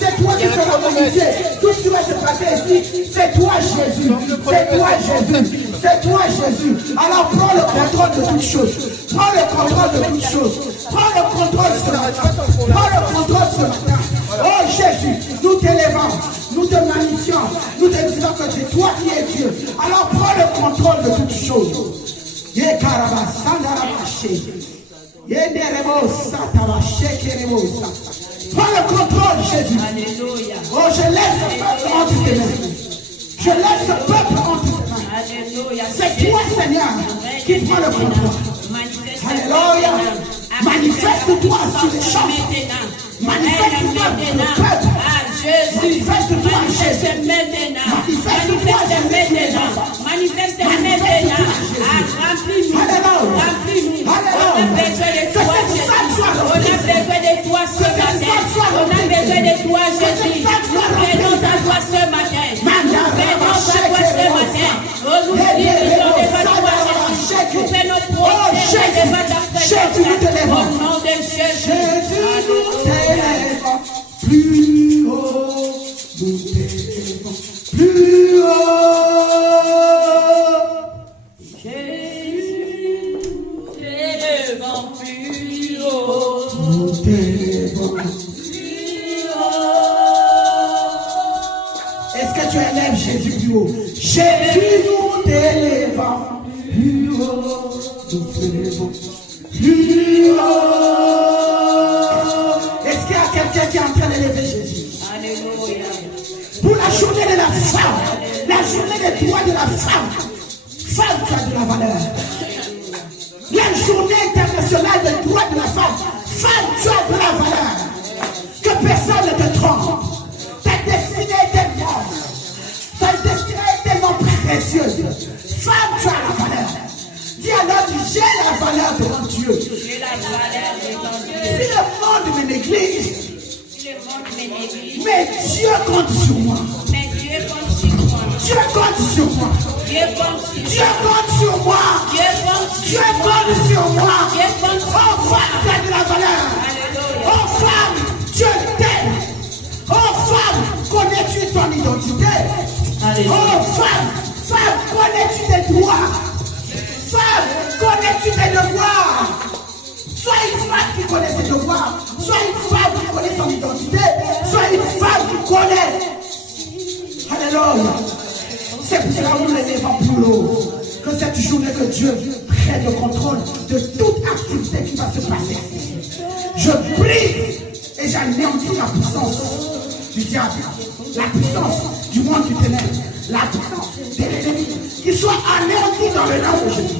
C'est toi qui seras magnifié. Tout ce qui va se passer ici, c'est toi Jésus. C'est toi Jésus. C'est toi Jésus. Alors prends le contrôle de toutes choses. Prends le contrôle de toutes choses. Prends le contrôle ce matin. Prends le contrôle ce matin. Oh Jésus, nous t'élevons, nous te magnifions, nous te disons que c'est toi qui es Dieu. Alors prends le contrôle de toutes choses. Prends le contrôle, Jésus. Oh, je laisse ce peuple entre tes mains. Je laisse ce peuple entre tes mains. C'est toi, Seigneur, qui prend le contrôle. Alléluia. Manifeste-toi sur les champs. Manifeste-toi sur le peuple. Manifeste-toi, Jésus. Manifeste-toi, Jésus. Manifeste maintenant. Remplis-nous. Remplis-nous. On a besoin de toi, Jésus. On a besoin de toi ce matin. On a besoin de toi, Jésus. Nous prenons ta voix ce matin. Nous prenons ta voix ce matin. Oh, nous dirigeons devant toi, Jésus. Nous fais nos projets devant ta présence. Au nom de Jésus. Nous t'élèvons plus haut. Nous t'élèvons plus haut. Jésus, nous t'élèvons plus haut. Nous t'élèvons plus haut. Est-ce que tu élèves Jésus plus haut? Jésus, nous t'élèvons plus haut. Nous t'élèvons plus haut. Est-ce qu'il y a quelqu'un qui est en train d'élever Jésus? Alléluia. Pour la journée de la femme, la journée des droits de la femme, femme, tu as de la valeur. La journée internationale des droits de la femme, femme, tu as de la valeur. Que personne ne te trompe. Ta destinée est tellement, ta destinée est tellement précieuse. Femme, tu as la valeur. Dis alors, j'ai la valeur devant Dieu. J'ai la valeur devant Dieu. Si le monde me néglige, Si le monde me néglige, mais Dieu compte sur moi. mais Dieu compte sur moi. Dieu compte sur moi. Dieu compte sur Dieu compte sur moi. Dieu compte Dieu compte sur moi. Dieu compte sur Oh femme, tu as de la valeur. Alléluia. Oh femme, Dieu t'aime. Oh femme, connais-tu ton identité? Oh femme, femme, connais-tu tes droits? Femme, connais-tu tes devoirs? Sois une femme qui connaît ses devoirs. Sois une femme qui connaît son identité. Sois une femme qui connaît. Alléluia. C'est pour cela que nous l'élevons plus haut. Que cette journée que Dieu prenne le contrôle de toute activité qui va se passer. Je prie et j'anéantis la puissance du diable, la puissance du monde du ténèbre, la puissance de l'ennemi, qui soit anéanti dans le nom de Jésus.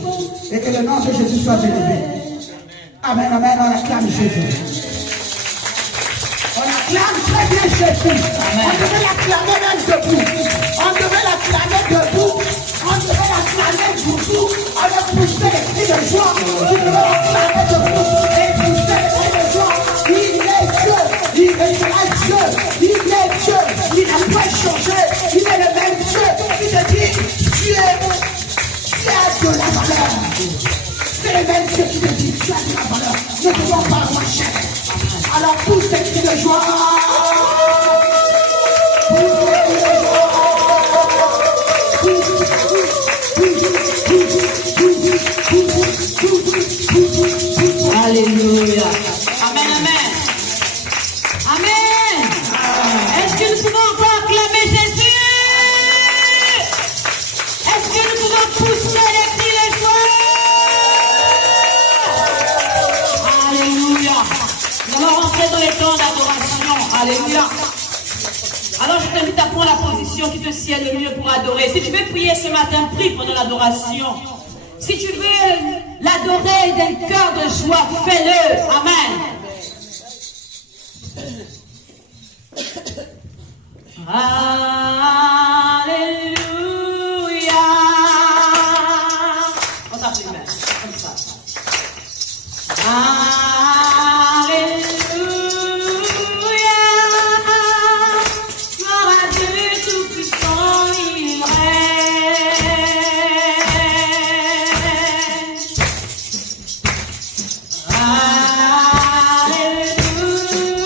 Et que le nom de Jésus soit élevé. Amen, amen, on acclame Jésus. On acclame très bien Jésus. On devait l'acclamer même debout. On devait l'acclamer debout. On devait l'acclamer debout. On devait pousser les cris de joie. On devait l'acclamer debout. Et pousser les cris de joie. Il est Dieu. Il est Dieu. Il est Dieu. Il n'a pas changé. Il est le même Dieu. Il te dit, tu as de la valeur. C'est le même Dieu qui te dit, tu as de la valeur. Ne te vois pas ma chair. Alors pousse tes cris de joie. Pousse tes cris de joie. Alléluia. Amen, amen. Amen. Est-ce que nous pouvons encore acclamer Jésus? Est-ce que nous pouvons pousser les cris de joie? Alléluia. Nous allons rentrer dans les temps d'adoration. Alléluia. Alors je t'invite à prendre la position qui te sied le mieux pour adorer. Si tu veux prier ce matin, prie pendant l'adoration. Si tu veux l'adorer d'un cœur de joie, fais-le. Amen. Alléluia. On t'applaudit même, comme ça. Alléluia. Gloire à Dieu tout-puissant, il règne.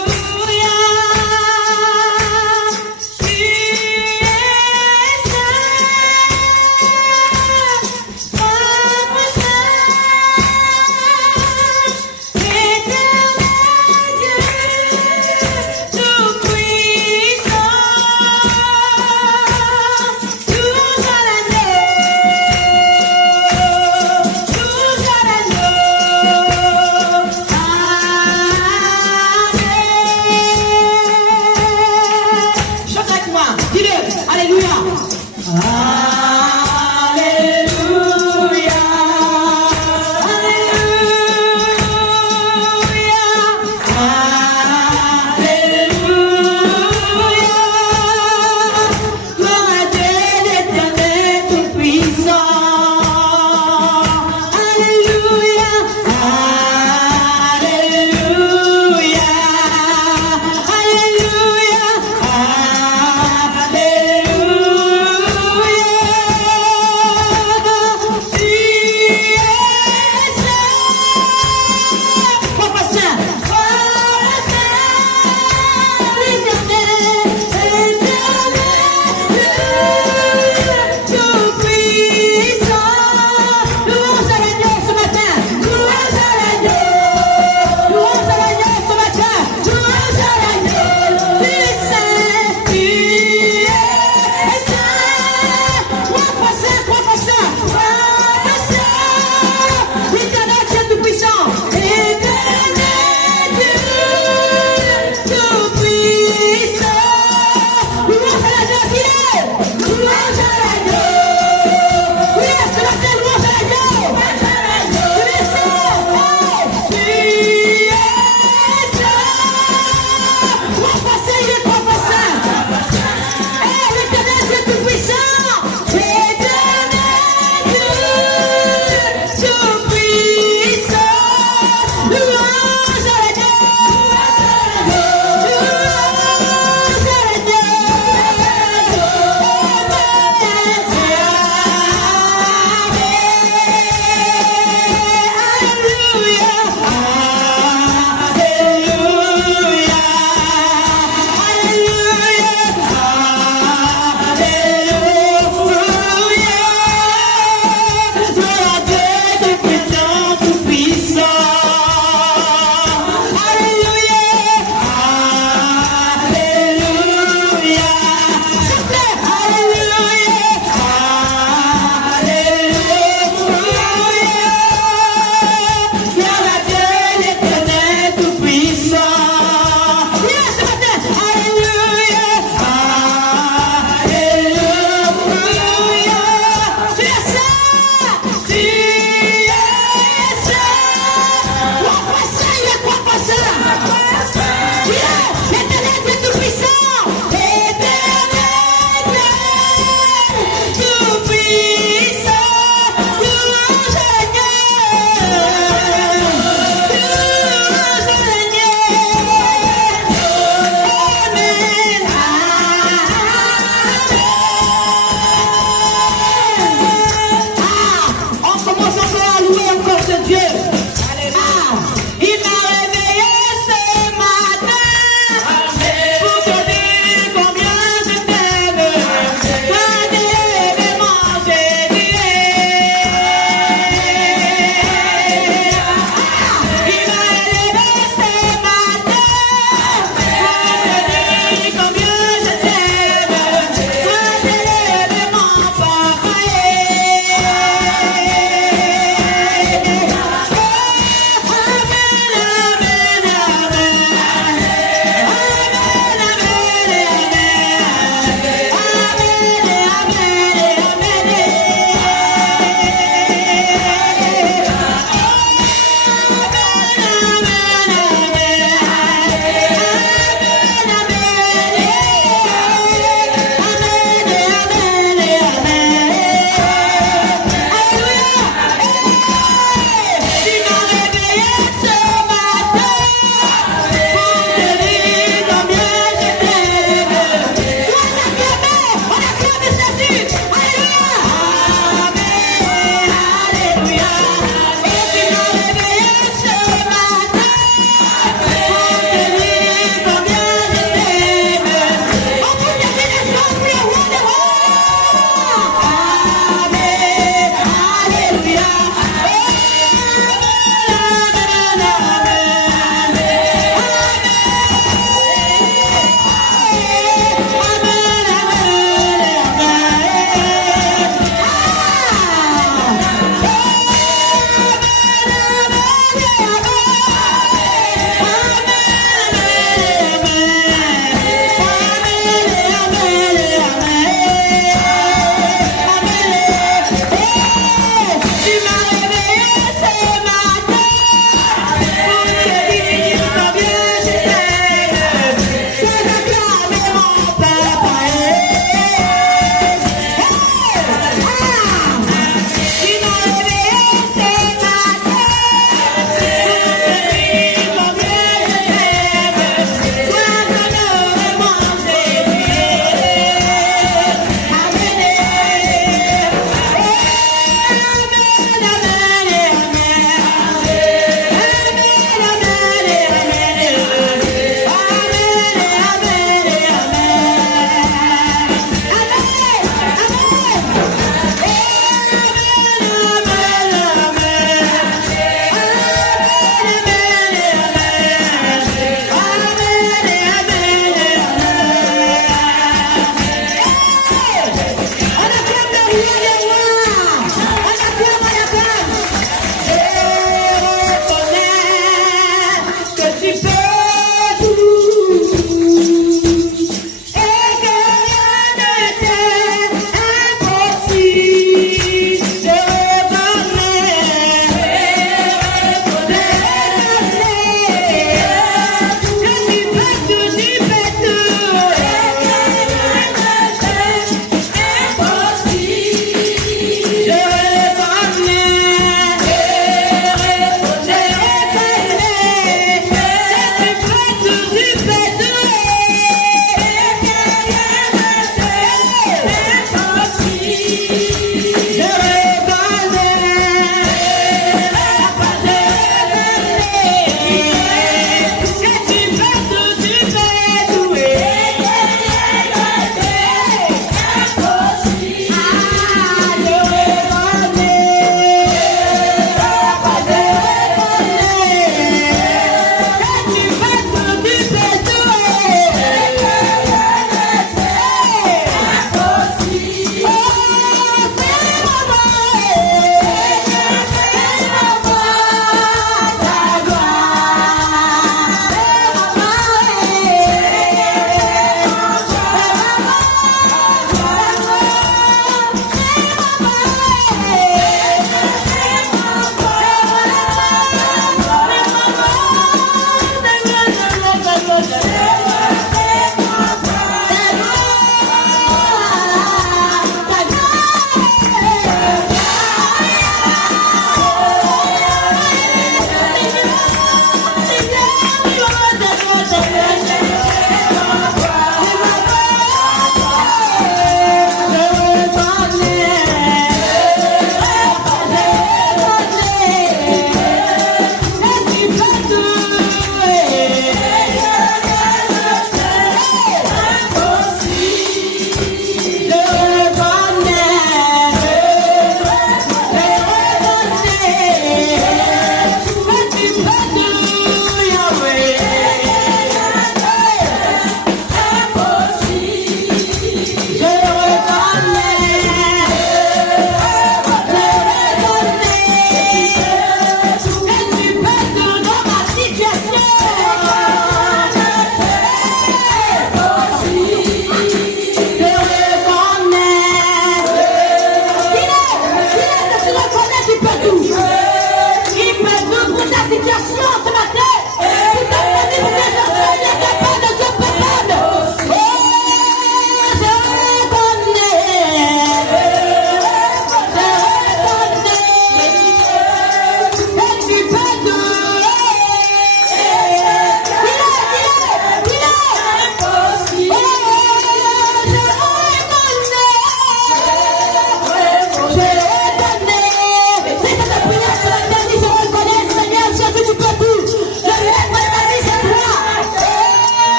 Alléluia.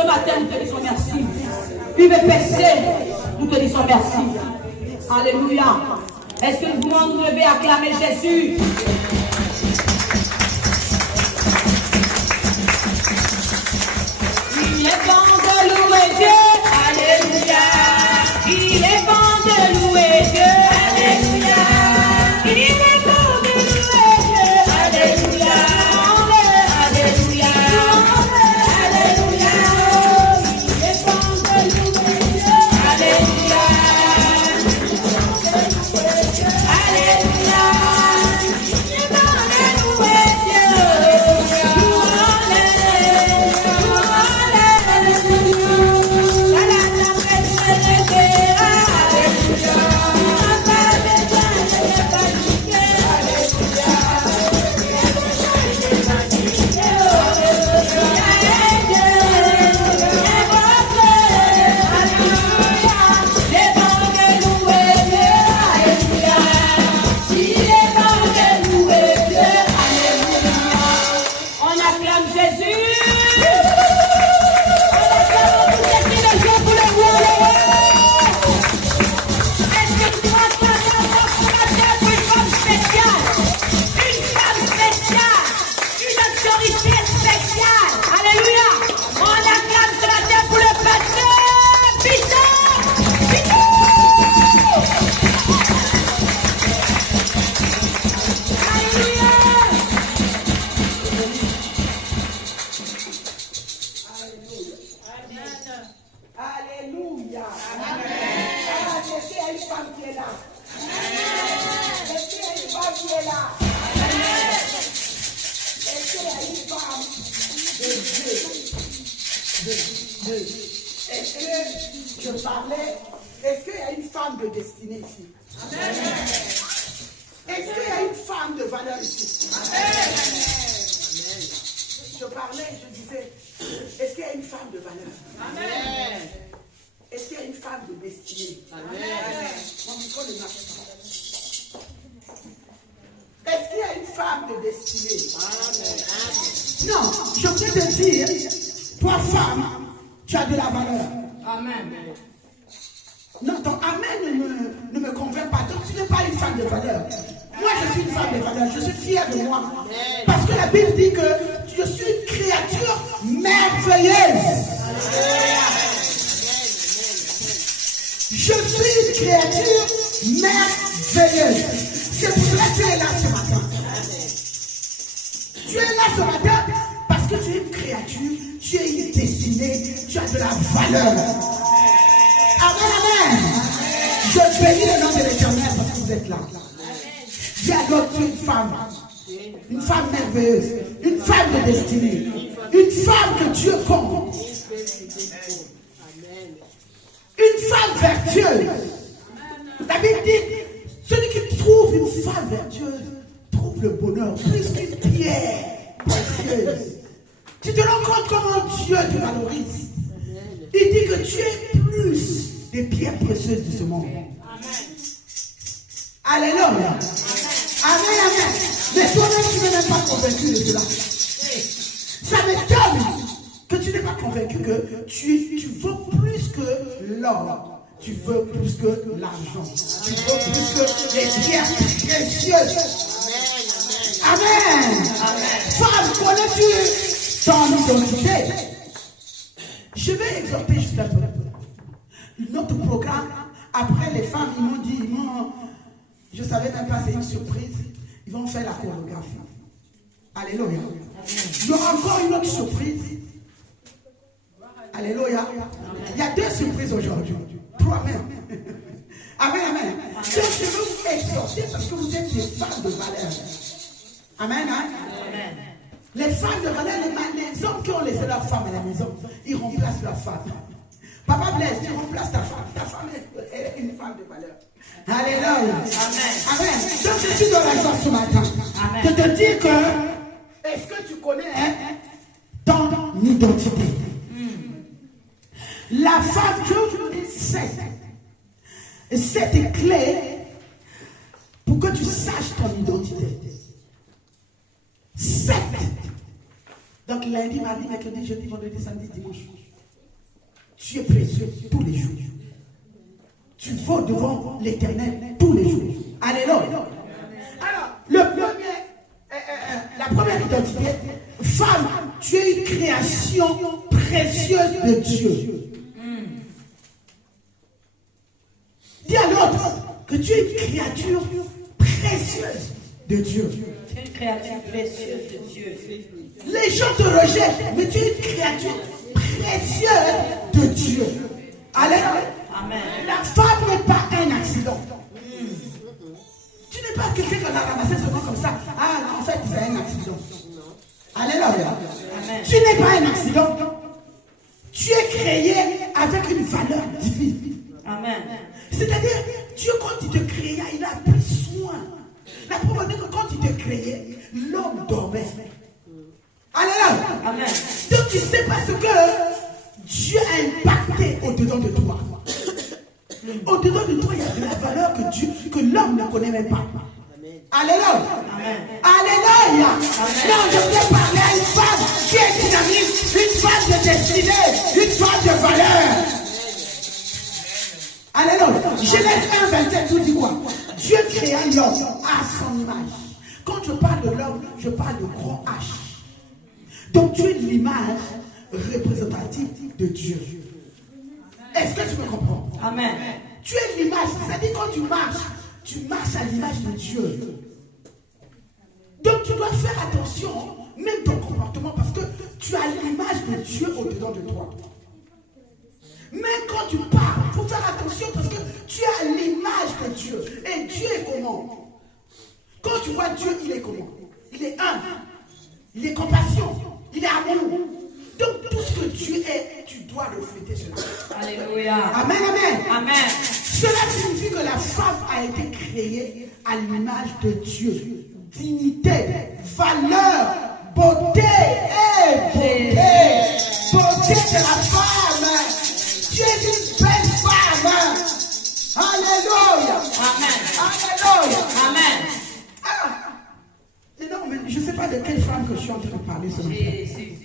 Ce matin, nous te disons merci. Vive PC, nous te disons merci. Alléluia. Est-ce que nous pouvons nous lever, acclamer Jésus? Il est bon de louer Dieu. Alléluia. Il est bon de louer Dieu. Alléluia. Il est bon de louer Dieu. Alléluia. Alléluia. Alléluia. Il est bon de louer Dieu. Alléluia. Alléluia. Il est bon de louer Je parlais, est-ce qu'il y a une femme de destinée ici? Amen. Est-ce qu'il y a une femme de valeur ici? Amen. Je parlais, je disais, est-ce qu'il y a une femme de valeur? Amen. Est-ce qu'il y a une femme de destinée? Amen. Mon micro ne marche pas. Est-ce qu'il y a une femme de destinée? Amen. Non, je peux te dire, toi femme, tu as de la valeur. Amen. Non, ton amen ne me convainc pas. Donc tu n'es pas une femme de valeur. Moi, je suis une femme de valeur. Je suis fière de moi. Parce que la Bible dit que je suis une créature merveilleuse. Je suis une créature merveilleuse. C'est pour cela que tu es là ce matin. Tu es là ce matin parce que tu es une créature, tu es une destinée, tu as de la valeur. Amen, amen. Je bénis le nom de l'Éternel parce que vous êtes là. J'ai adopté une femme merveilleuse, une femme de destinée, une femme que Dieu compte, une femme vertueuse. La Bible dit, celui qui trouve une femme vertueuse trouve le bonheur, plus qu'une pierre précieuse. Tu te rends compte comment Dieu te valorise. Il dit que tu es plus des pierres précieuses de ce monde. Alléluia. Amen, amen. Mais toi-même, tu n'es même pas convaincu de cela. Ça m'étonne que tu n'es pas convaincu que tu veux plus que l'or. Tu veux plus que l'argent. Tu veux plus que les pierres précieuses. Amen. Femme, connais-tu ton identité? Je vais exhorter juste un peu. Notre programme, après les femmes, ils m'ont dit, je ne savais même pas, c'est une surprise. Ils vont faire la chorégraphie. Alléluia. Il y aura encore une autre surprise. Alléluia. Il y a 2 surprises aujourd'hui. 3 même. Amen, amen. Donc je veux vous exhorter parce que vous êtes des femmes de valeur. Amen, hein? Amen. Les femmes de valeur, les hommes qui ont laissé leur femme à la maison, ils remplacent leur femme. Papa Blaise, tu remplaces ta femme. Ta femme est une femme de valeur. Alléluia. Amen. Amen. Donc je suis dans la joie ce matin. Amen. De te dire que, est-ce que tu connais ton identité? La femme, je vous dis 7. Et 7 est clé pour que tu saches ton identité. 7. Donc lundi, mardi, mercredi, jeudi, vendredi, samedi, dimanche. tu es précieux tous les jours. Tu vaux devant l'Éternel tous les jours. Alléluia. Alors, la première identité, femme, tu es une création précieuse de Dieu. Dis à l'autre que tu es une créature précieuse de Dieu. Tu es une créature précieuse de Dieu. Les gens te rejettent, mais tu es une créature précieuse de Dieu. Alléluia. Amen. La femme n'est pas un accident. Tu n'es pas quelqu'un qu'on a ramassé seulement comme ça. Ah, en fait, c'est un accident. Alléluia. Amen. Tu n'es pas un accident. Tu es créé avec une valeur divine. Amen. C'est-à-dire, Dieu, quand il te créa, il a pris soin. La preuve est que quand il te créait, l'homme dormait. Alléluia. Amen. Donc, tu ne sais pas ce que Dieu a impacté au-dedans de toi. Au-dedans de toi, il y a de la valeur que l'homme ne connaît même pas. Alléluia. Amen. Alléluia. Non, je voulais parler à une femme qui est dynamique, une femme de destinée, une femme de valeur. Alléluia. Genèse 1, 27, tout dit quoi? Dieu créa l'homme à son image. Quand je parle de l'homme, je parle de grand H. Donc tu es l'image représentative de Dieu. Est-ce que tu me comprends? Amen. Tu es l'image, c'est-à-dire quand tu marches à l'image de Dieu. Donc tu dois faire attention, même ton comportement, parce que tu as l'image de Dieu au-dedans de toi. Même quand tu parles, il faut faire attention parce que tu as l'image de Dieu. Et Dieu est comment? Quand tu vois Dieu, il est comment? Il est humble, il est compassion, il est amour. Donc tout ce que Dieu est, tu dois refléter cela. Alléluia. Amen, amen. Amen. Cela signifie que la femme a été créée à l'image de Dieu. Dignité, valeur, beauté et beauté. Beauté de la femme. Tu es une belle femme. Alléluia. Amen. Alléluia. Amen. Non, mais je ne sais pas de quelle femme que je suis en train de parler ce matin. Jésus.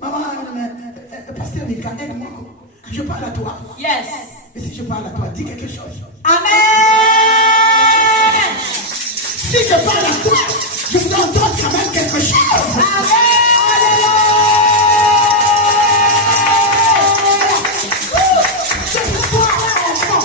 Maman, pasteur Mika, aide-moi. Je parle à toi. Yes. Et si je parle à toi, dis quelque chose. Amen. Si je parle à toi, je vous entends quand même quelque chose. Amen. C'est toi, enfant,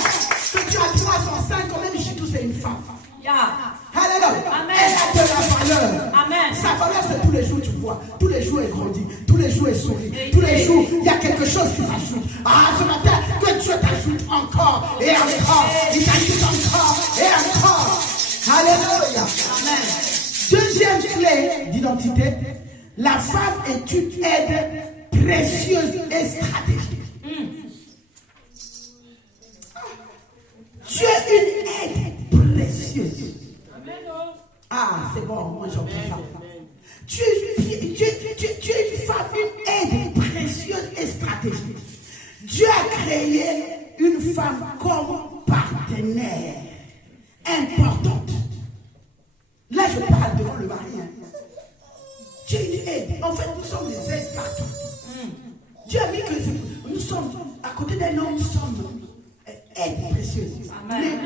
que tu as 3 ans, 5 ans, même Chitou, c'est une femme. Yeah. Alléluia. Amen. Elle a de la valeur. Amen. Sa valeur, c'est tous les jours, tu vois. Tous les jours, elle grandit. Tous les jours, elle sourit. Tous les jours, il y a quelque chose qui s'ajoute. Ah, ce matin, que Dieu t'ajoute encore et encore. Il t'ajoute encore et encore. Alléluia. Amen. Deuxième clé d'identité, la femme est une aide précieuse et stratégique. Tu es une aide précieuse. Ah, c'est bon, moi j'entends ça. Tu es une femme, une aide précieuse et stratégique. Dieu a créé une femme comme partenaire importante. Là, je parle devant le mari. Tu es une aide. En fait, nous sommes des aides partout. Dieu a mis que nous sommes, à côté d'un homme, nous sommes aides précieuses. Amen.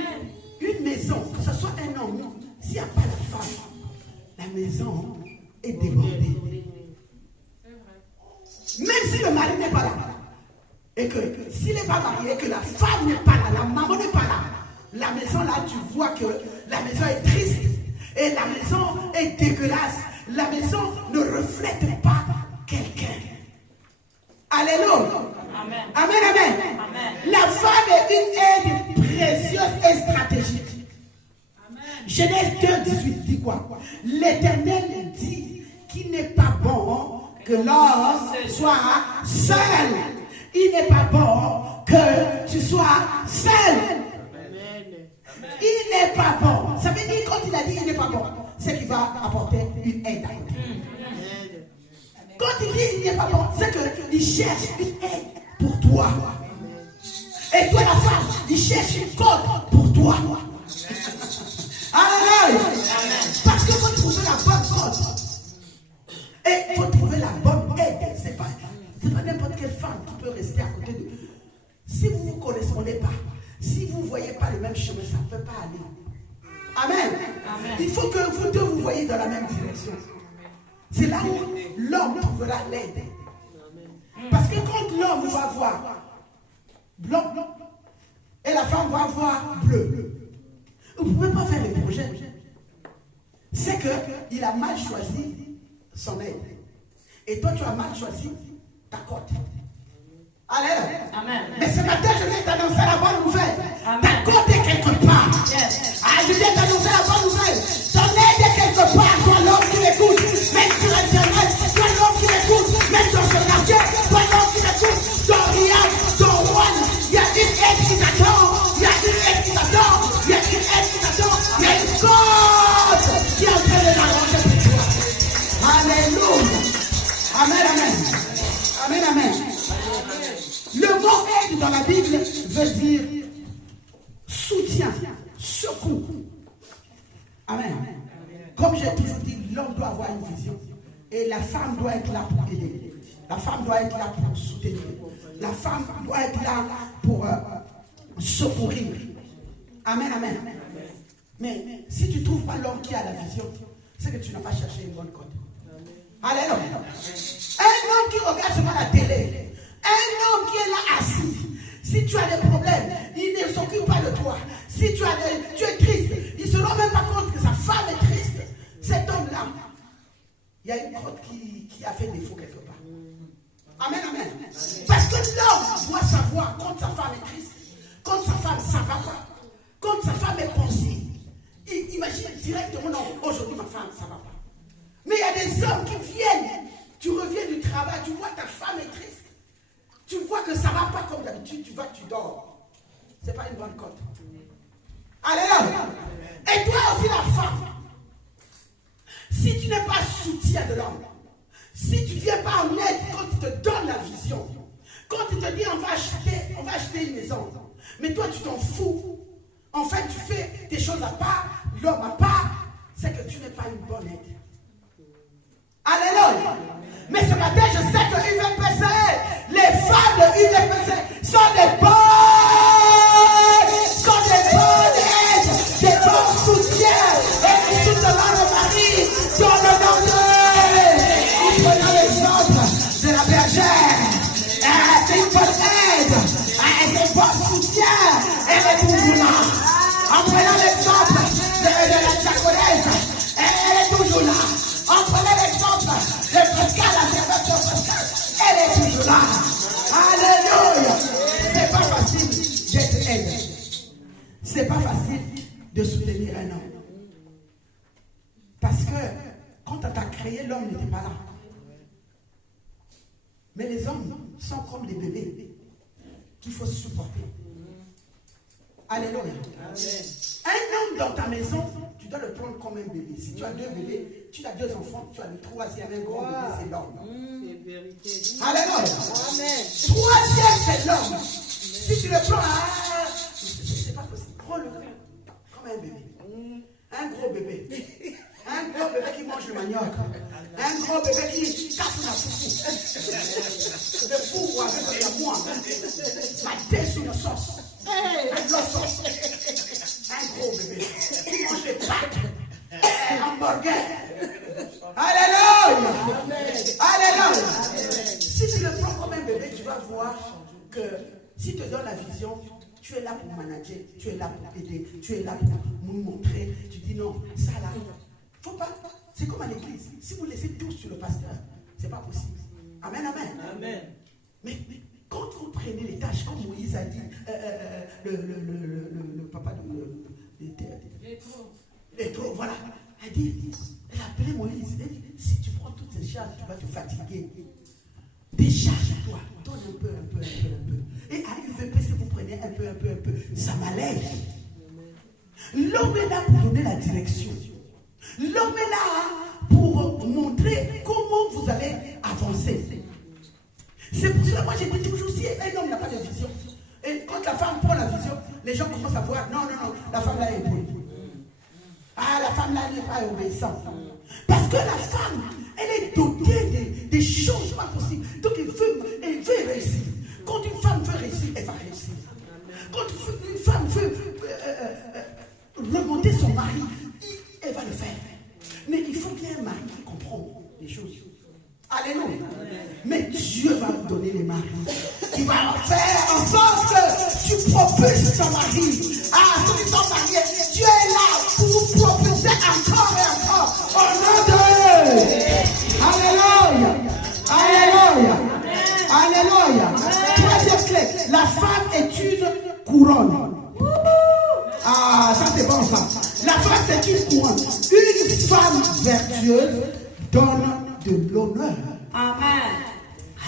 Mais une maison, que ce soit un homme, s'il n'y a pas la femme, la maison est débordée. Même si le mari n'est pas là, et que s'il n'est pas marié, et que la femme n'est pas là, la maman n'est pas là, la maison là, tu vois que la maison est triste, et la maison est dégueulasse. La maison ne reflète pas quelqu'un. Alléluia. Amen. Amen, amen. Amen. La femme est une aide précieuse et stratégique. Amen. Genèse 2, 18 dit quoi? L'Éternel dit qu'il n'est pas bon que l'homme soit seul. Il n'est pas bon que tu sois seul. Il n'est pas bon. Ça veut dire quand il a dit il n'est pas bon, c'est qu'il va apporter une aide à côté. Quand il dit il n'est pas bon, c'est qu'il cherche une aide pour toi. Et toi la femme, il cherche une corde pour toi. Alléluia. Parce qu'il faut trouver la bonne corde. Et il faut trouver la bonne aide. C'est pas n'importe quelle femme femme qui peut rester à côté de vous. Si vous ne vous correspondez pas, si vous ne voyez pas le même chemin, ça ne peut pas aller. Amen. Amen. Il faut que vous deux vous voyez dans la même direction. C'est là où l'homme trouvera l'aide. Parce que quand l'homme va voir blanc et la femme va voir bleu, vous ne pouvez pas faire le projet. C'est qu'il a mal choisi son aide. Et toi, tu as mal choisi ta côte. Alléluia. Amen. Mais ce matin, je viens t'annoncer la bonne nouvelle. Amen. Ta côte est quelque part. Yes. Ah, je viens t'annoncer la bonne nouvelle. Ton aide est quelque part. Toi, l'homme qui l'écoute, même sur Internet, toi, l'homme qui l'écoute, même dans ce quartier, toi, l'homme qui l'écoute, dans Riyad, dans Rouen, il y a une aide qui t'attend. Il y a une aide qui t'attend. Il y a une aide qui t'attend. Il y a une côte qui est en train de m'arranger pour toi. Alléluia. Amen, amen. Amen, amen. Le mot aide dans la Bible veut dire soutien, secours. Amen. Comme j'ai toujours dit, l'homme doit avoir une vision. Et la femme doit être là pour aider. La femme doit être là pour soutenir. La femme doit être là pour secourir. Amen, amen. Mais si tu ne trouves pas l'homme qui a la vision, c'est que tu n'as pas cherché une bonne côte. Alléluia. Un homme qui regarde seulement la télé. Un homme qui est là assis, si tu as des problèmes, il ne s'occupe pas de toi. Si tu es triste, il ne se rend même pas compte que sa femme est triste. Cet homme-là, il y a une côte qui a fait défaut quelque part. Amen, amen. Parce que l'homme doit savoir quand sa femme est triste, quand sa femme ne va pas, quand sa femme est pensive. Il imagine directement, non, aujourd'hui ma femme, ça ne va pas. Mais il y a des hommes qui viennent, tu reviens du travail, tu vois ta femme est triste. Tu vois que ça ne va pas comme d'habitude, tu vois que tu dors. Ce n'est pas une bonne côte. Alléluia. Et toi aussi la femme. Si tu n'es pas soutien de l'homme, si tu ne viens pas en aide quand il te donne la vision, quand il te dit on va acheter une maison, mais toi tu t'en fous, en fait tu fais des choses à part, l'homme à part, c'est que tu n'es pas une bonne aide. Alléluia. Mais ce matin, je sais que UVPC, les femmes de UVPC sont des bonnes aides, des bons soutiens. Et qui soutiennent leur mari dans le nom de en prenant l'exemple de la bergère. C'est une bonne aide, c'est un bon soutien. Elle est toujours là. En prenant l'exemple de la diaconesse, elle est toujours là. En prenant l'exemple de Pascal, la servante de Pascal, elle est toujours là. Alléluia. C'est pas facile d'être aidé. C'est pas facile de soutenir un homme. Parce que quand on t'a créé, l'homme n'était pas là. Mais les hommes sont comme des bébés qu'il faut supporter. Alléluia. Un homme dans ta maison, tu dois le prendre comme un bébé. Si tu as deux bébés, tu as deux enfants, tu as le troisième, un grand bébé, c'est l'homme. Alléluia. Troisième, c'est l'homme. Si tu le prends, c'est pas possible. Prends-le comme un bébé. Un gros bébé. Un gros bébé qui mange le manioc. Un gros bébé qui casse la foufou. Le foufou avec la moelle. La tête sur la sauce. Avec la sauce. Un gros bébé qui mange les pâtes. Un hamburger. Alléluia. Alléluia. Si tu le prends comme un bébé, tu vas voir que si tu te donnes la vision, tu es là pour manager, tu es là pour aider, tu es là pour nous montrer. Tu dis non, ça là, faut pas. C'est comme à l'église. Si vous laissez tout sur le pasteur, c'est pas possible. Amen, amen. Amen. Mais quand vous prenez les tâches, comme Moïse a dit, le papa de Létro, voilà, elle a appelé Moïse. Elle dit, si tu prends toutes ces charges, tu vas te fatiguer. Décharge-toi, donne un peu. Et à UVP, si vous prenez un peu, ça m'allège. L'homme est là pour donner la direction. L'homme est là pour montrer comment vous allez avancer. C'est pour cela que moi j'ai dit toujours, si un homme n'a pas de vision, et quand la femme prend la vision, les gens commencent à voir, non, la femme là est bonne. Ah, la femme là n'est pas obéissante. Parce que la femme, elle est dotée des choses pas possibles. Donc elle veut réussir. Alléluia. Mais Dieu va vous donner les maris. Il va faire en sorte que tu propulses ton mari. Ah, ceux qui sont mariés, Dieu est là pour vous propulser encore et encore. Au nom de Alléluia. Alléluia. Alléluia. Troisième clé. La femme est une couronne. Ah, ça c'est bon ça. La femme c'est une couronne. Une femme vertueuse donne de l'honneur. Amen.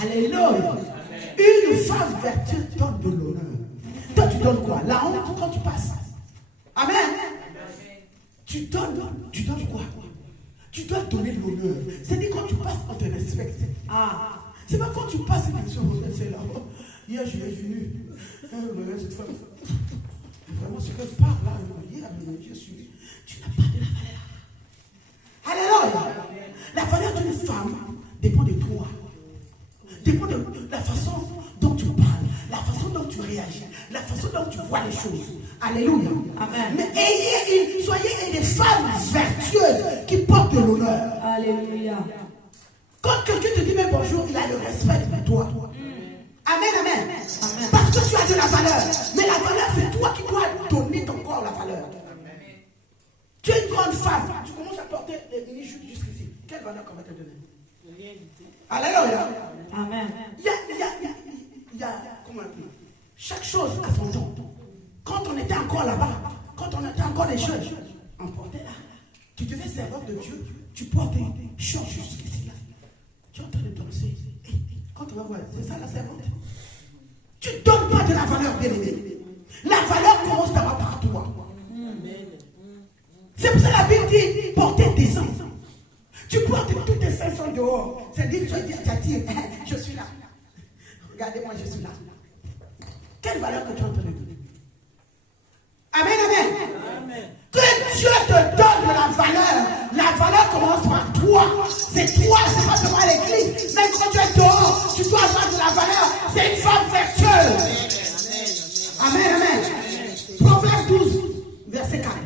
Alléluia. Une femme vertueuse donne de l'honneur. Toi tu donnes quoi? La honte quand tu passes. Amen. Tu donnes quoi? Tu dois donner de l'honneur. C'est-à-dire quand tu passes, on te respecte. Ah. C'est pas quand tu passes une émission, c'est là. Hier je l'ai venu. Cette femme. Vraiment, ce que je parle là, je suis. Tu n'as pas de la valeur. Alléluia. La valeur d'une femme dépend de toi. Dépend de la façon dont tu parles, la façon dont tu réagis, la façon dont tu vois les choses. Alléluia. Amen. Mais soyez des femmes vertueuses qui portent de l'honneur. Alléluia. Quand quelqu'un te dit mais bonjour, il a le respect de toi. Amen, amen. Amen. Parce que tu as de la valeur. Mais la valeur, c'est toi qui dois donner ton corps la valeur. Amen. Tu es une grande femme. Tu commences à porter les mini-jupes jusqu'ici. Quelle valeur qu'on va te donner? Alléluia. Amen. Il y a comment on dit? Chaque chose a son temps. Quand on était encore là-bas, quand on était encore les jeunes, on portait là. Tu devais servir de Dieu. Tu portes des shorts jusqu'ici là. Tu es en train de danser. Quand on va voir, c'est ça la servante. Tu ne donnes pas de la valeur, bien-aimé. La valeur commence d'abord par toi. C'est pour ça que la Bible dit porter des ans. Tu portes tous tes 500 dehors. C'est-à-dire, tu as dit à Tati, je suis là. Regardez-moi, je suis là. Quelle valeur que tu es en train de donner? Amen, amen. Amen. Que Dieu te donne de la valeur. La valeur commence par toi. C'est toi, c'est pas seulement à l'église. Même quand tu es dehors, tu dois avoir de la valeur. C'est une femme vertueuse. Amen, amen. Proverbe 12, verset 4.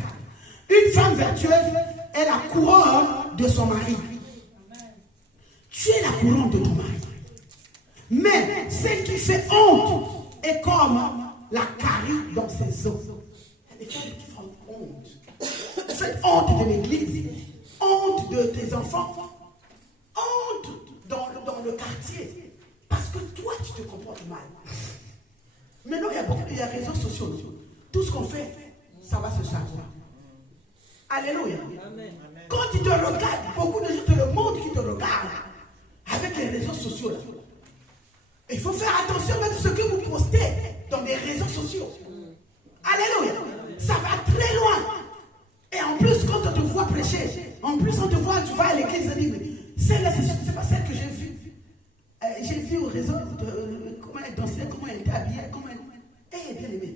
Une femme vertueuse est la couronne de son mari. Tu es la couronne de ton mari. Mais celle qui fait honte est comme la carie dans ses os. Il y a des femmes qui font honte. Tu fais honte de l'église, honte de tes enfants, honte dans le quartier. Parce que toi, tu te comportes mal. Maintenant, il y a réseaux sociaux. Tout ce qu'on fait, ça va se savoir. Alléluia. Amen. Quand tu te regardes, beaucoup de gens, c'est le monde qui te regarde avec les réseaux sociaux. Là. Il faut faire attention même à ce que vous postez dans les réseaux sociaux. Alléluia. Ça va très loin. Et en plus, quand on te voit prêcher, en plus on te voit, tu vas à l'église et dis, mais celle-là, c'est pas celle que j'ai vue. J'ai vu au réseau comment elle dansait, comment elle était habillée, comment elle... Eh, bien aimée.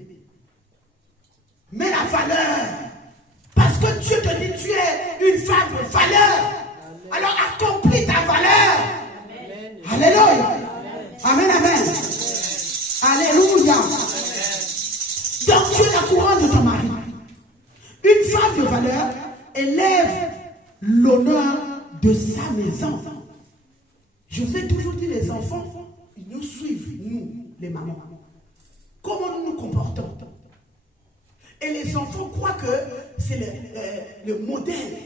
Mais la valeur, parce que Dieu te dit, tu es une femme de valeur. Alors accomplis ta valeur. Amen. Alléluia. Amen, amen. Alléluia. Donc tu es la couronne de ton mari. Une femme de valeur élève l'honneur de sa maison. Je vous ai toujours dit, les enfants, ils nous suivent, nous, les mamans. Comment nous nous comportons? Et les enfants croient que c'est le modèle.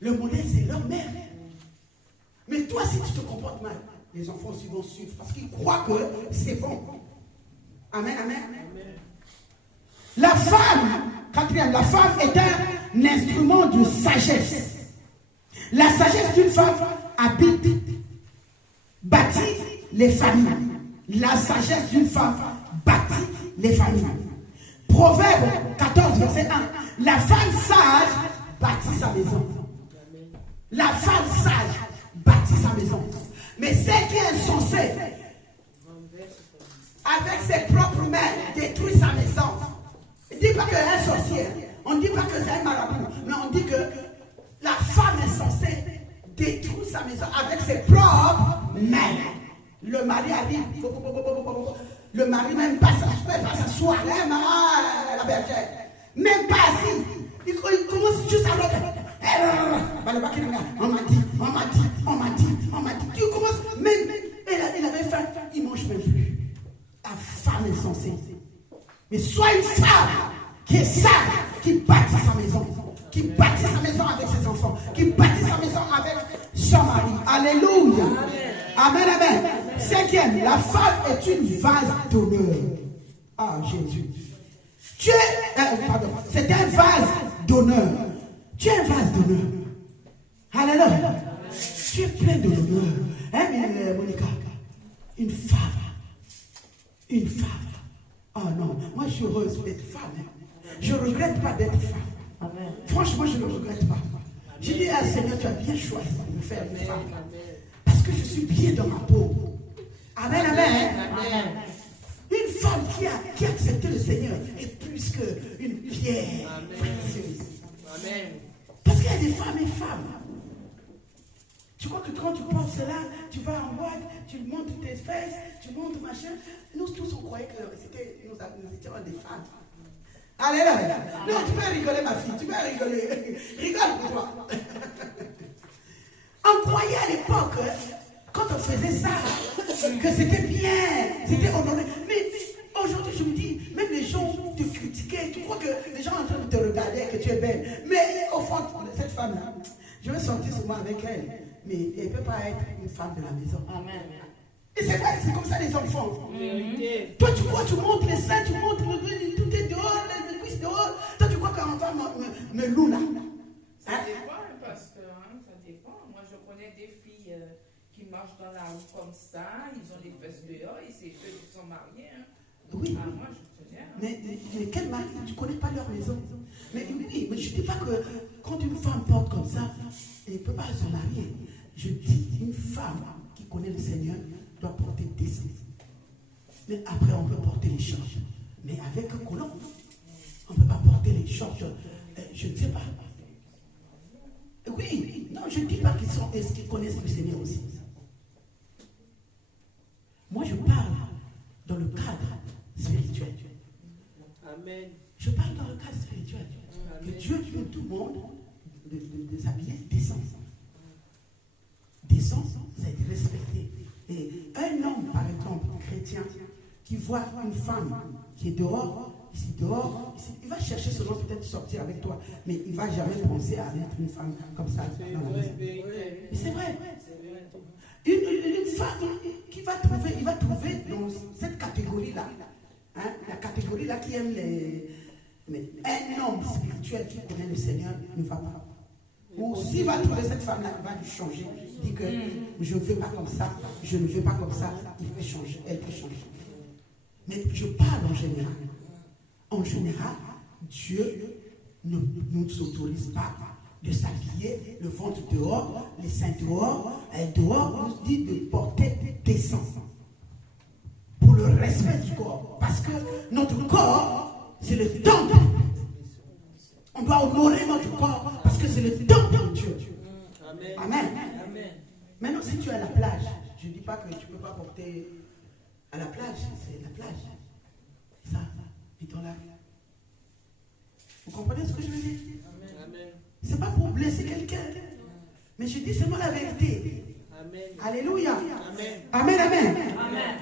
Le modèle, c'est leur mère. Mais toi, si tu te comportes mal, les enfants aussi vont suivre parce qu'ils croient que c'est bon. Amen, amen. Amen. La femme, quatrième, la femme est un instrument de sagesse. La sagesse d'une femme bâtit les familles. La sagesse d'une femme bâtit les familles. Proverbe 14, verset 1. La femme sage bâtit sa maison. La femme sage bâtit sa maison. Mais celle qui est insensée, avec ses propres mains, détruit sa maison. On ne dit pas qu'elle est sorcière. On ne dit pas que c'est un marabout. Mais on dit que la femme insensée détruit sa maison avec ses propres mains. Le mari arrive. Le mari même pas s'asseoir. La bergère. Même pas assis. Il commence juste à l'autre. On m'a dit. on m'a dit, tu commences, même, il avait faim, il ne mange même plus. La femme est censée. Mais sois une femme qui est sage, qui bâtit sa maison, qui bâtit sa maison avec ses enfants, qui bâtit sa maison avec son mari. Alléluia. Amen, amen. Cinquième, la femme est une vase d'honneur. Ah, Jésus. Tu es, c'est un vase d'honneur. Tu es un vase d'honneur. Alléluia. Tu es plein de l'honneur. Hein, Monica? Une femme. Une femme. Oh non, moi je suis heureuse d'être femme. Je ne regrette pas d'être femme. Amen. Franchement, je ne regrette pas. J'ai dit à Seigneur, tu as bien choisi de me faire une femme. Parce que je suis bien dans ma peau. Amen, amen. Amen. Une femme qui a accepté le Seigneur est plus qu'une pierre précieuse. Amen. Parce qu'il y a des femmes et femmes. Tu crois que quand tu portes cela, tu vas en boîte, tu montres tes fesses, tu montres machin. Nous tous, on croyait que nous étions des femmes. Alléluia. Non, tu peux rigoler, ma fille, tu peux rigoler. Rigole pour toi. On croyait à l'époque, quand on faisait ça, que c'était bien, c'était honoré. Mais aujourd'hui, je me dis, même les gens te critiquaient, tu crois que les gens sont en train de te regarder, que tu es belle. Mais au fond, cette femme-là, je vais sortir souvent avec elle. Mais elle ne peut pas être une femme de la maison. Amen. Et c'est vrai, c'est comme ça les enfants. Toi, tu crois, tu montres les seins, tu montres tout est dehors, les cuisses dehors. Toi, tu crois qu'un enfant me loue là. Ça dépend, parce que ça dépend. Moi, je connais des filles qui marchent dans la rue comme ça, ils ont les fesses dehors et c'est eux qui sont mariés. Hein. Oui. Ah, moi, je connais. Hein. Mais quel mari? Tu ne connais pas leur maison. Mais oui, mais je ne dis pas que quand une femme porte comme ça, elle ne peut pas se marier. Je dis, une femme qui connaît le Seigneur doit porter des seins. Mais après, on peut porter les shorts. Mais avec un collant, on ne peut pas porter les shorts. Je ne sais pas. Oui, non, je ne dis pas est-ce qu'ils connaissent le Seigneur aussi. Moi, je parle dans le cadre spirituel. Amen. Je parle dans le cadre spirituel. Amen. Que Dieu dit tout le monde de s'habiller décent. Décent, c'est de respecter. Et un homme, par exemple, chrétien, qui voit une femme qui est dehors, ici dehors, ici, il va chercher seulement peut-être sortir avec toi, mais il ne va jamais penser à mettre une femme comme ça dans la maison. Mais c'est vrai. Une femme qui va trouver, il va trouver dans cette catégorie-là, hein, la catégorie-là qui aime les... Mais un homme spirituel qui connaît le Seigneur ne va pas. Ou s'il va trouver cette femme-là, il va lui changer. Il dit que je ne veux pas comme ça, je ne veux pas comme ça, il peut changer, elle peut changer. Mais je parle en général. En général, Dieu ne nous autorise pas de s'habiller, le ventre dehors, les seins dehors, dehors, nous dit de porter décent. Pour le respect du corps. Parce que notre corps, c'est le temple. On doit honorer notre corps parce que c'est le temple de Dieu. Amen. Amen. Amen. Maintenant, si tu es à la plage, je ne dis pas que tu ne peux pas porter à la plage, c'est la plage. Ça, dit-on-là. Vous comprenez ce que je veux dire? Amen. Ce n'est pas pour blesser quelqu'un, mais je dis seulement la vérité. Amen. Alléluia. Amen. Amen, amen. Amen.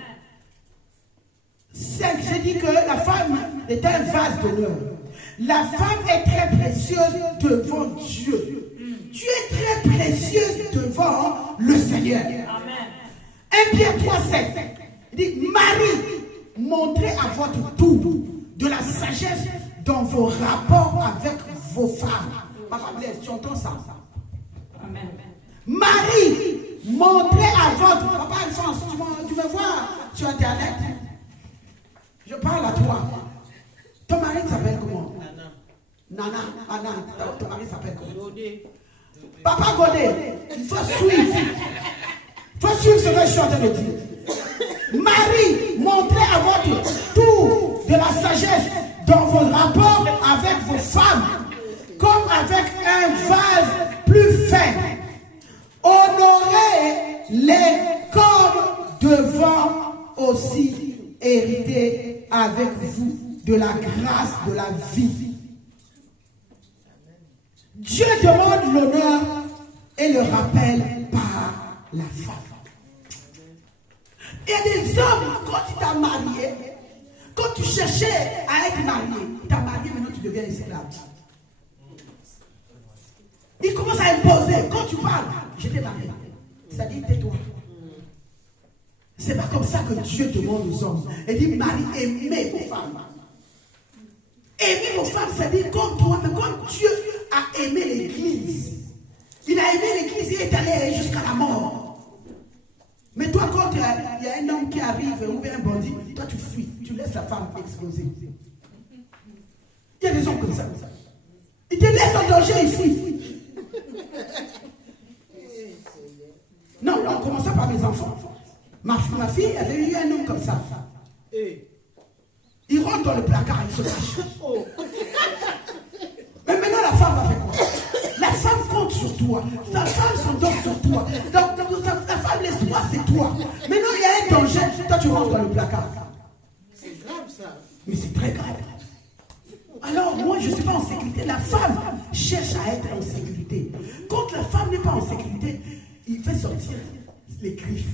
J'ai dit que la femme est un vase d'honneur. La femme est très précieuse devant Dieu. Tu es très précieuse devant le Seigneur. Amen. 1 Pierre 3,7. Il dit, Marie, montrez à votre tour de la sagesse dans vos rapports avec vos femmes. Papa Blaise, tu entends ça? Amen. Marie, montrez à votre... Papa Alphonse, tu me vois sur Internet? Je parle à toi. Ton mari s'appelle comment? Nana. Nana. Ton mari s'appelle comment? Godet. Papa Godet, il faut suivre. Il faut suivre ce que je suis en train de dire. Marie, montrez à votre tour de la sagesse dans vos rapports avec vos femmes, comme avec un vase plus fin. Honorez-les comme devant aussi hériter avec vous de la grâce de la vie. Dieu demande l'honneur et le rappelle par la femme. Il y a des hommes, quand tu t'as marié, quand tu cherchais à être marié, tu t'as marié, maintenant tu deviens esclave. Il commence à imposer. Quand tu parles, je t'ai marié. C'est-à-dire, tais-toi. C'est pas comme ça que Dieu demande aux hommes. Il dit, Marie, aimez vos femmes. Aimez vos femmes, c'est-à-dire comme toi, mais comme Dieu a aimé l'Église. Il a aimé l'Église, il est allé jusqu'à la mort. Mais toi, quand il y a un homme qui arrive, ou bien un bandit, toi tu fuis, tu laisses la femme exploser. Il y a des hommes comme ça. Ils te laissent en danger, ils fuient. Non, on commençait par mes enfants. Ma fille avait eu un homme comme ça. Il rentre dans le placard, il se cache. Mais maintenant, la femme va faire quoi? La femme compte sur toi. La femme s'endort sur toi. Donc, la femme, l'espoir, c'est toi. Maintenant, il y a un danger. Toi, tu rentres dans le placard. C'est grave, ça. Mais c'est très grave. Alors, moi, je ne suis pas en sécurité. La femme cherche à être en sécurité. Quand la femme n'est pas en sécurité, il fait sortir les griffes.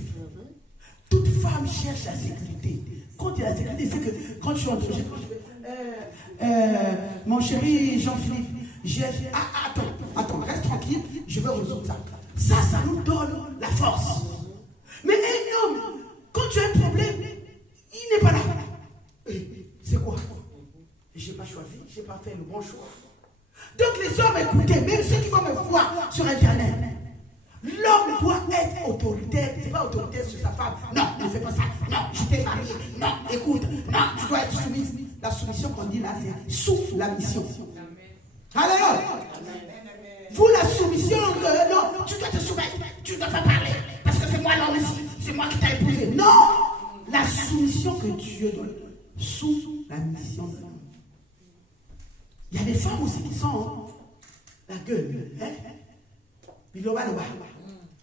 Toute femme cherche la sécurité. Quand il y a la sécurité, c'est que quand je suis en danger, mon chéri Jean-Philippe, attends, reste tranquille, je vais résoudre ça. Ça nous donne la force. Mais un homme, quand tu as un problème, il n'est pas là. C'est quoi? Je n'ai pas choisi, je n'ai pas fait le bon choix. Donc les hommes, écoutez, même ceux qui vont me voir sur Internet, l'homme doit être autoritaire. C'est pas autoritaire sur sa femme. Non, ne fais pas ça. Non, je t'ai marié. Non, écoute. Non, tu dois être soumise. La soumission qu'on dit là, c'est sous la mission. Alléluia. Vous, la soumission, non, tu dois te soumettre. Tu ne dois pas parler. Parce que c'est moi l'homme ici. C'est moi qui t'ai épousé. Non, la soumission que Dieu donne sous la mission de l'homme. Il y a des femmes aussi qui sont la gueule.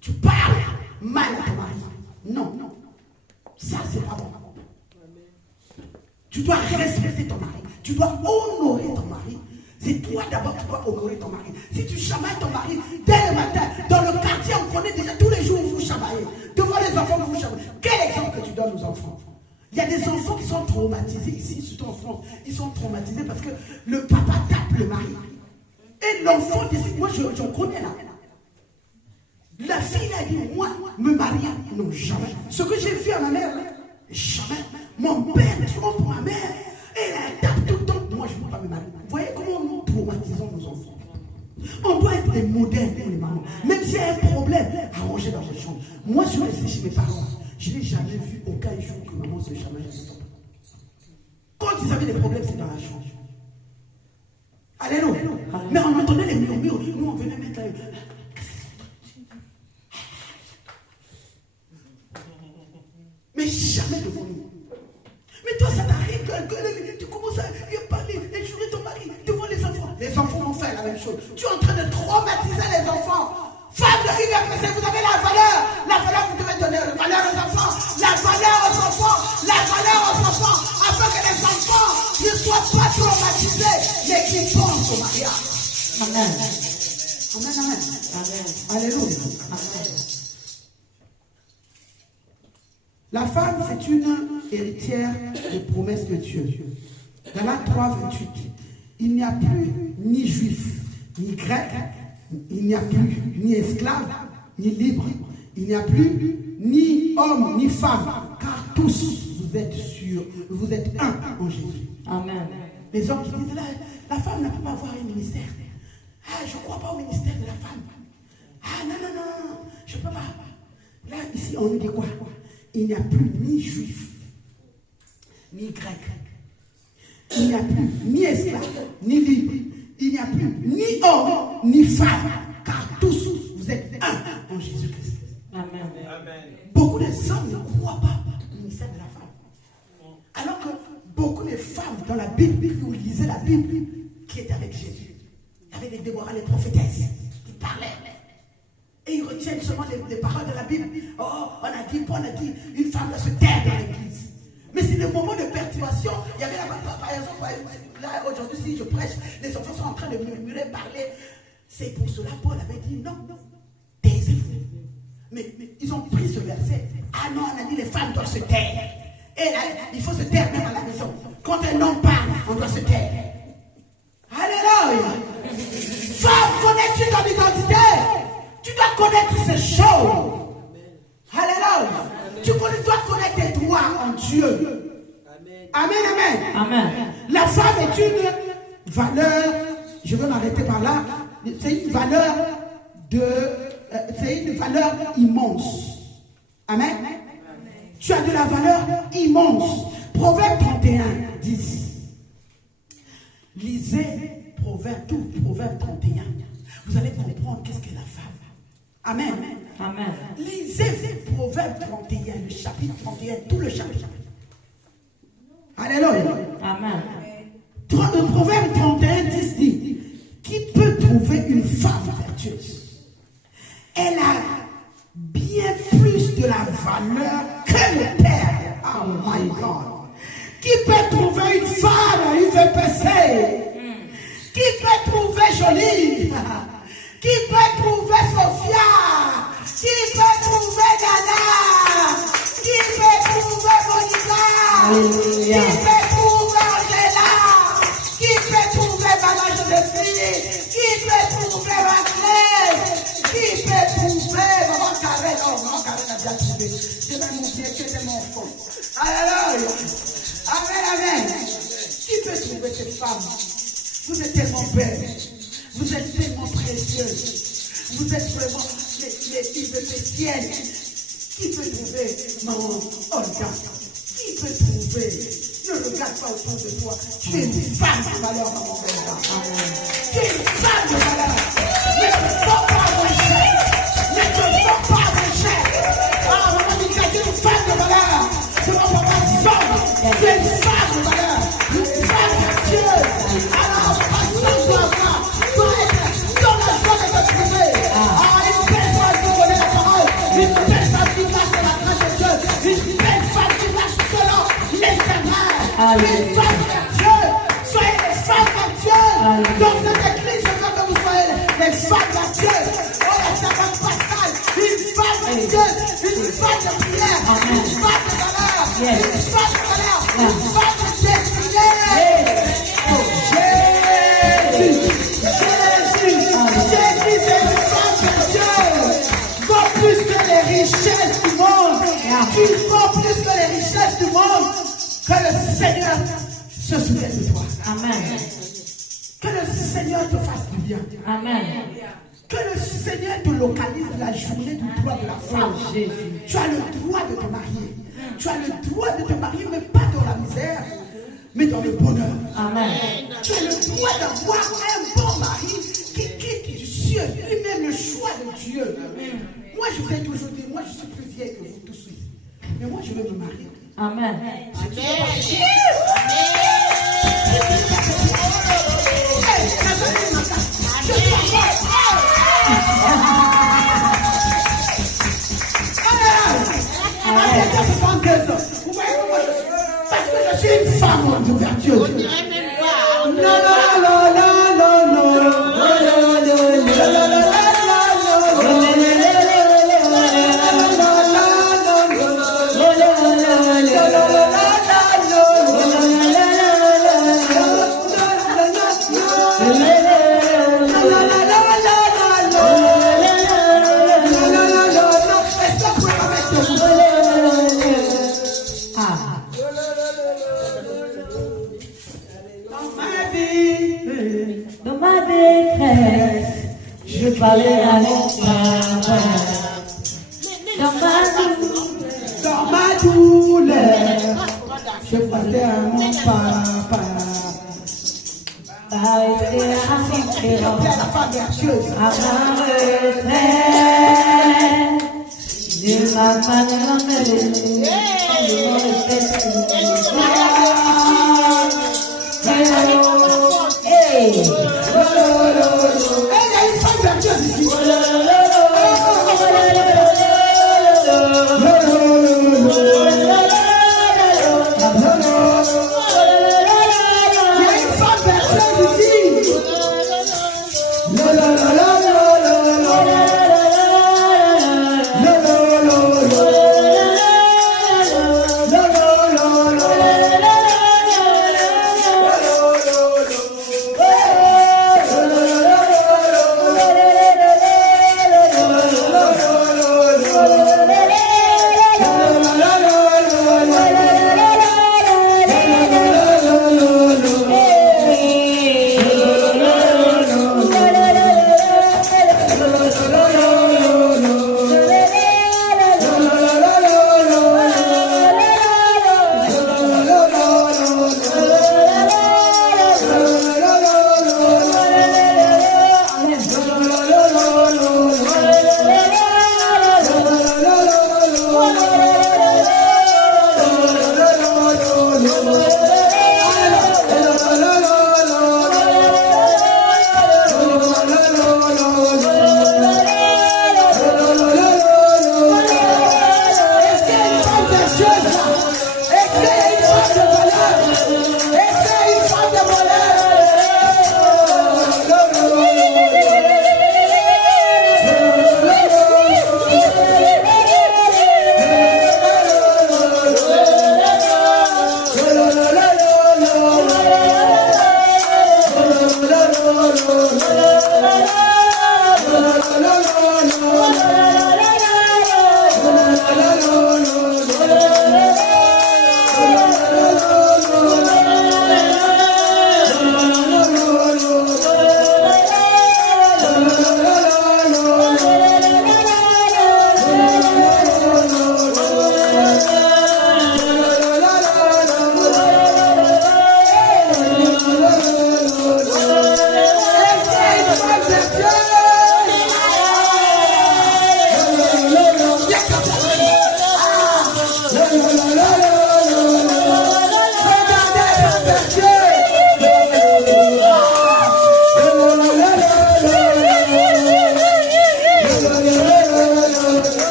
Tu parles mal à ton mari. Non. Ça, c'est pas bon. Tu dois respecter ton mari. Tu dois honorer ton mari. C'est toi d'abord qui dois honorer ton mari. Si tu chamailles ton mari dès le matin, dans le quartier, on connaît déjà tous les jours où vous chamaillez. Devant les enfants, vous chamaillez. Quel exemple que tu donnes aux enfants? Il y a des enfants qui sont traumatisés ici, surtout en France. Ils sont traumatisés parce que le papa tape le mari. Et l'enfant décide, moi j'en connais là. La fille a dit, moi, me marier, non, jamais. Ce que j'ai vu à ma mère, jamais. Mon père trompe ma mère, et elle tape tout le temps. Moi, je ne peux pas me marier. Vous voyez comment nous traumatisons nos enfants? On doit être des modèles pour les mamans. Même s'il y a un problème, arranger dans les chambres. Moi, je suis resté chez mes parents. Je n'ai jamais vu aucun jour que maman se chamaille avec son papa. Quand ils avaient des problèmes, c'est dans la chambre. Alléluia. Mais on entendait les murmures. Nous, on venait mettre mais jamais devant nous. Mais toi, ça t'arrive que tu commences à parler et jurer ton mari devant les enfants. Les enfants vont faire la même chose. Tu es en train de traumatiser les enfants. Femme de UNFPC, vous avez la valeur. La valeur, vous devez donner la valeur aux enfants. La valeur aux enfants. La valeur aux enfants. Afin que les enfants ne soient pas traumatisés, mais qu'ils pensent au mariage. Amen. Amen, amen. Alléluia. Amen. La femme, c'est une héritière des promesses de Dieu. Galates 3:28. Il n'y a plus ni juif, ni grec, il n'y a plus ni esclave, ni libre, il n'y a plus ni homme, ni femme, car tous vous êtes un en Jésus. Amen. Les hommes qui disent, la femme ne peut pas avoir un ministère. Ah, je ne crois pas au ministère de la femme. Ah, non, je ne peux pas. Là, ici, on nous dit quoi? Il n'y a plus ni juif, ni grec. Il n'y a plus ni esclave, ni libre. Il n'y a plus ni homme, ni femme. Car tous, vous êtes un en Jésus-Christ. Amen. Beaucoup de hommes ne croient pas au ministère de la femme. Alors que beaucoup de femmes dans la Bible, vous lisez la Bible, qui est avec Jésus. Il y avait les Déborah, les prophétesses, qui parlaient. Et ils retiennent seulement les paroles de la Bible. Oh, on a dit, une femme doit se taire dans l'église. Mais c'est le moment de perturbation. Il y avait par exemple, là aujourd'hui, si je prêche, les enfants sont en train de murmurer, parler. C'est pour cela Paul avait dit non, taisez-vous. Mais ils ont pris ce verset. Ah non, on a dit les femmes doivent se taire. Et là, il faut se taire même à la maison. Quand un homme parle, on doit se taire. Alléluia. Femme, connais-tu ton identité? Tu dois connaître ces choses. Alléluia. Tu dois connaître tes droits en Dieu. Amen, amen. Amen. La femme est une valeur, je veux m'arrêter par là, c'est une valeur c'est une valeur immense. Amen. Tu as de la valeur immense. Proverbe 31, 10. Lisez Proverbe 31. Vous allez comprendre qu'est-ce qu'est la femme. Amen. Amen. Lisez Proverbe 31, le chapitre 31, tout le chapitre. Alléluia. Amen. Le Proverbe 31, 10 dit, qui peut trouver une femme vertueuse? Elle a bien plus de la valeur que le père. Oh my God. Qui peut trouver une femme à UVPC? Qui peut trouver jolie? Qui peut trouver Sophia? Qui peut trouver Dana? Qui peut trouver Monica? Qui peut trouver Angela? Qui peut trouver Maman Joséphine? Qui peut trouver Maclé? Qui peut trouver Maman Karen? Oh, Maman Karen a déjà trouvé. Je vais m'oublier que c'est mon enfant. Alléluia. Amen, amen. Qui peut trouver cette femme? Vous êtes tellement belle. Vous êtes tellement précieuse. Vous êtes vraiment les filles de chrétiennes. Qui peut trouver Maman Olga? Qui peut trouver? Ne regarde pas autour de toi. Tu es une femme de valeur, Maman Olga. Tu es une femme de valeur. Ne te sens pas moins cher. Ne te sens pas moins cher. Ah, Maman Olga, tu es une femme de valeur. C'est mon papa femme. Tu es une femme de valeur. Une femme vertueuse. Alors, pas ça, toi, toi être dans la joie de te trouver. Ah, une belle femme qui connaît la parole. Une belle femme qui marche dans la grâce de Dieu. Une belle femme qui marche selon l'éternel. Une femme vertueuse. Soyez des femmes vertueuses. Dans cette église, je veux que vous soyez des femmes vertueuses. Oh, la savante pascal. Une femme vertueuse. Une femme de prière. Une femme de valeur. Une femme de valeur. Une femme de destinée. Oh, Jésus. Jésus, c'est une femme vertueuse. Vaut plus que les richesses du monde. Tu vaux plus que les richesses du monde. Que le Seigneur se souvienne de toi. Amen. Que le Seigneur te fasse du bien. Amen. Que le Seigneur te localise la journée du droit de la femme. Tu as le droit de te marier. Tu as le droit de te marier, mais pas dans la misère, mais dans le bonheur. Amen. Tu as le droit d'avoir un bon mari qui quitte du ciel, lui-même le choix de Dieu. Moi, je vous ai toujours dit, moi, je suis plus vieille que vous tous ici. Mais moi, je veux me marier. Amen. Vous voyez comment je suis? Parce que je suis une femme vertueuse. On dirait même pas. Non, non, non, non, non, non, non, non. Dans ma détresse, je parlais à mon papa. Dans ma douleur, je parlais à mon papa. C'est la femme vertueuse. À ma retraite, Dieu m'a pas Il y a une femme vertueuse ici.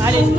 Allez.